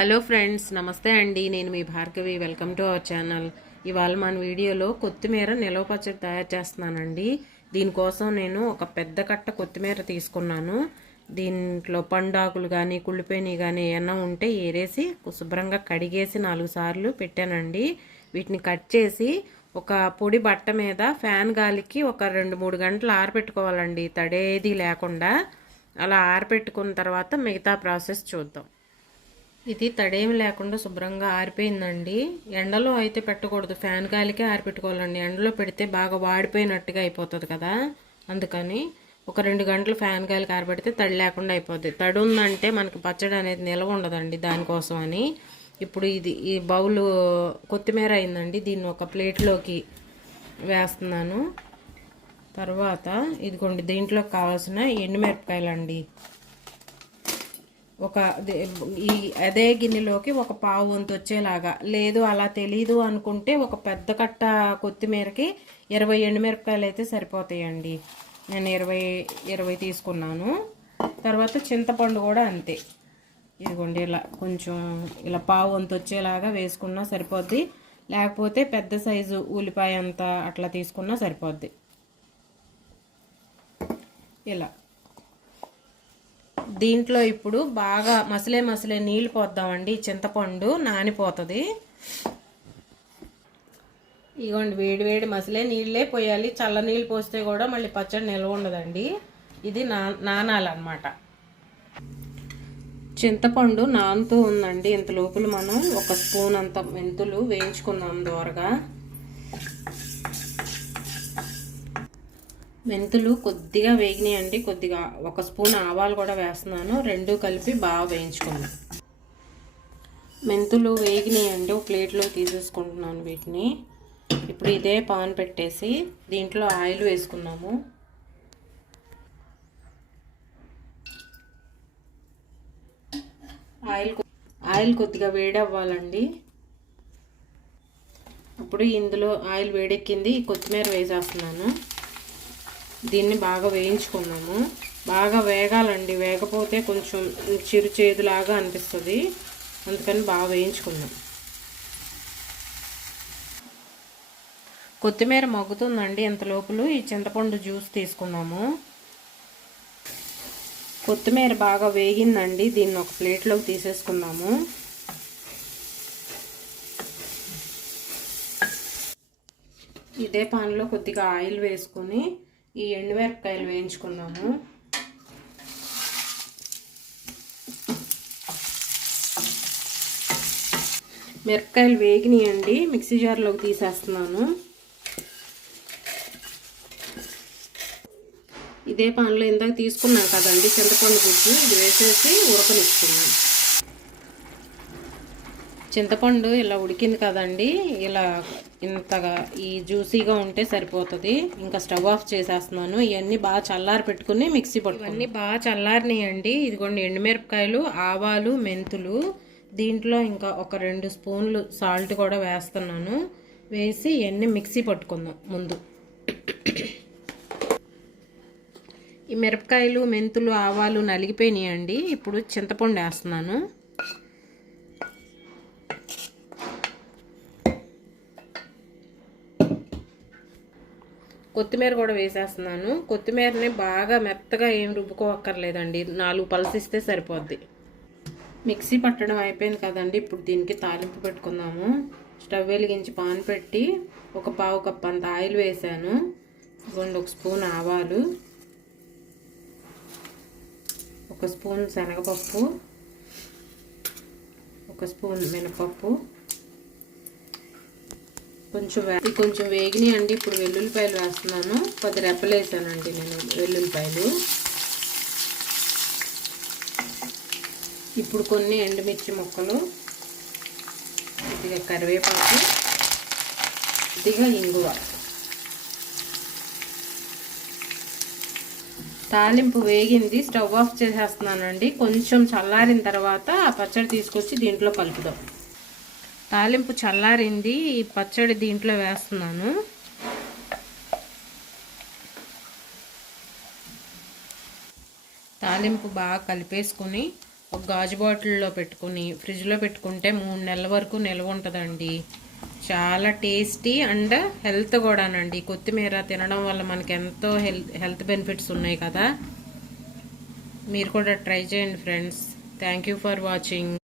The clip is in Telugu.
హలో ఫ్రెండ్స్, నమస్తే అండి. నేను మీ Bhargavi. Welcome to our channel. ఇవాళ మన వీడియోలో కొత్తిమీర నిలవ పచ్చడి తయారు చేస్తున్నానండి. దీనికోసం నేను ఒక పెద్ద కట్ట కొత్తిమీర తీసుకున్నాను. దీంట్లో పండాకులు కానీ కుళ్ళిపోయినవి కానీ ఏమన్నా ఉంటే ఏరేసి శుభ్రంగా కడిగేసి 4 సార్లు పెట్టానండి. వీటిని కట్ చేసి ఒక పొడి బట్ట మీద ఫ్యాన్ గాలికి ఒక 2-3 గంటలు ఆరబెట్టుకోవాలండి, తడేది లేకుండా. అలా ఆరబెట్టుకున్న తర్వాత మిగతా ప్రాసెస్ చూద్దాం. ఇది తడేమి లేకుండా శుభ్రంగా ఆరిపోయిందండి. ఎండలో అయితే పెట్టకూడదు, ఫ్యాన్ గాలికే ఆరిపెట్టుకోవాలండి. ఎండలో పెడితే బాగా వాడిపోయినట్టుగా అయిపోతుంది కదా, అందుకని ఒక 2 గంటలు ఫ్యాన్ గాలికి ఆరబెడితే తడి లేకుండా అయిపోద్ది. తడి ఉందంటే మనకి పచ్చడి అనేది నిలవ ఉండదండి, దానికోసం అని. ఇప్పుడు ఈ బౌలు కొత్తిమీర అయిందండి. దీన్ని ఒక ప్లేట్లోకి వేస్తున్నాను. తర్వాత ఇదిగోండి, దీంట్లోకి కావాల్సిన ఎండుమిరపకాయలండి. అదే గిన్నెలోకి ఒక పావు వంతు వచ్చేలాగా, లేదు అలా తెలీదు అనుకుంటే ఒక పెద్ద కట్ట కొత్తిమీరకి 20 ఎండుమిరపకాయలు అయితే సరిపోతాయండి. నేను 20 తీసుకున్నాను. తర్వాత చింతపండు కూడా అంతే. ఇదిగోండి, ఇలా కొంచెం ఇలా పావు వంతు వచ్చేలాగా వేసుకున్నా సరిపోద్ది. లేకపోతే పెద్ద సైజు ఉల్లిపాయ అంత అట్లా తీసుకున్నా సరిపోద్ది. ఇలా దీంట్లో ఇప్పుడు బాగా మసలే నీళ్ళు పోద్దామండి. చింతపండు నానిపోతుంది. ఇగోండి, వేడి మసలే నీళ్ళే పోయాలి. చల్ల నీళ్ళు పోస్తే కూడా మళ్ళీ పచ్చడి నిల్వ ఉండదండి. ఇది నానాలన్నమాట. చింతపండు నానుతూ ఉందండి. ఇంత లోపల మనం ఒక స్పూన్ అంత మెంతులు వేయించుకుందాం దోరగా. మెంతులు కొద్దిగా వేగినాయండి. కొద్దిగా ఒక స్పూన్ ఆవాలు కూడా వేస్తున్నాను. 2 కలిపి బాగా వేయించుకున్నాను. మెంతులు వేగినాయండి. ఒక ప్లేట్లో తీసేసుకుంటున్నాను వీటిని. ఇప్పుడు ఇదే పాన్ పెట్టేసి దీంట్లో ఆయిల్ వేసుకున్నాము. ఆయిల్ కొద్దిగా వేడి అవ్వాలండి. ఇప్పుడు ఇందులో ఆయిల్ వేడెక్కింది. కొత్తిమీర వేసేస్తున్నాను. దీన్ని బాగా వేయించుకున్నాము. బాగా వేగాలండి, వేగపోతే కొంచెం చిరు చేదులాగా అనిపిస్తుంది. అందుకని బాగా వేయించుకున్నాం. కొత్తిమీర మగ్గుతుందండి. ఇంత లోపల ఈ చింతపండు జ్యూస్ తీసుకున్నాము. కొత్తిమీర బాగా వేగిందండి. దీన్ని ఒక ప్లేట్లోకి తీసేసుకుందాము. ఇదే పాన్లో కొద్దిగా ఆయిల్ వేసుకొని ఈ ఎండుమిరపకాయలు వేయించుకున్నాము. మిరపకాయలు వేగినాయండి. మిక్సీ జార్లోకి తీసేస్తున్నాను. ఇదే పాన్లో ఇందాక తీసుకున్నాం కదండి చింతపండు గుజ్జు, ఇది వేసేసి ఉడకనిస్తున్నాం. చింతపండు ఇలా ఉడికింది కదండి, ఇలా ఇంతగా ఈ జ్యూసీగా ఉంటే సరిపోతుంది. ఇంకా స్టవ్ ఆఫ్ చేసేస్తున్నాను. ఇవన్నీ బాగా చల్లారి పెట్టుకుని మిక్సీ పట్టుకుని ఇవన్నీ బాగా చల్లారినాయండి. ఇదిగోండి, ఎండుమిరపకాయలు, ఆవాలు, మెంతులు. దీంట్లో ఇంకా ఒక 2 స్పూన్లు సాల్ట్ కూడా వేస్తున్నాను. వేసి ఇవన్నీ మిక్సీ పట్టుకుందాం ముందు. ఈ మిరపకాయలు, మెంతులు, ఆవాలు నలిగిపోయినాయండి. ఇప్పుడు చింతపండు వేస్తున్నాను. కొత్తిమీర కూడా వేసేస్తున్నాను. కొత్తిమీరని బాగా మెత్తగా ఏం రుబ్బుకోవక్కర్లేదండి, 4 పల్స్ ఇస్తే సరిపోద్ది. మిక్సీ పట్టడం అయిపోయింది కదండి. ఇప్పుడు దీనికి తాలింపు పెట్టుకుందాము. స్టవ్ వెలిగించి పాన్ పెట్టి ఒక పావు కప్ అంత ఆయిల్ వేసాను. ఒక స్పూన్ ఆవాలు, 1 స్పూన్ శనగపప్పు, 1 స్పూన్ మినపప్పు. కొంచెం వేగినాయండి. ఇప్పుడు వెల్లుల్లిపాయలు వేస్తున్నాను. 10 రెప్పలు వేసానండి నేను వెల్లుల్లిపాయలు. ఇప్పుడు కొన్ని ఎండుమిర్చి ముక్కలు, కొద్దిగా కరివేపాకు, కొద్దిగా ఇంగువ. తాలింపు వేగింది. స్టవ్ ఆఫ్ చేసేస్తున్నానండి. కొంచెం చల్లారిన తర్వాత ఆ పచ్చడి తీసుకొచ్చి దీంట్లో కలుపుదాం. తాలింపు చల్లారింది. ఈ పచ్చడి దీంట్లో వేస్తున్నాను. తాలింపు బాగా కలిపేసుకొని ఒక గాజు బాటిల్లో పెట్టుకుని ఫ్రిడ్జ్లో పెట్టుకుంటే 3 నెలల వరకు నిల్వ ఉంటుందండి. చాలా టేస్టీ అండ్ హెల్త్ కూడానండి. కొత్తిమీర తినడం వల్ల మనకి ఎంతో హెల్త్ బెనిఫిట్స్ ఉన్నాయి కదా. మీరు కూడా ట్రై చేయండి friends. Thank you for watching.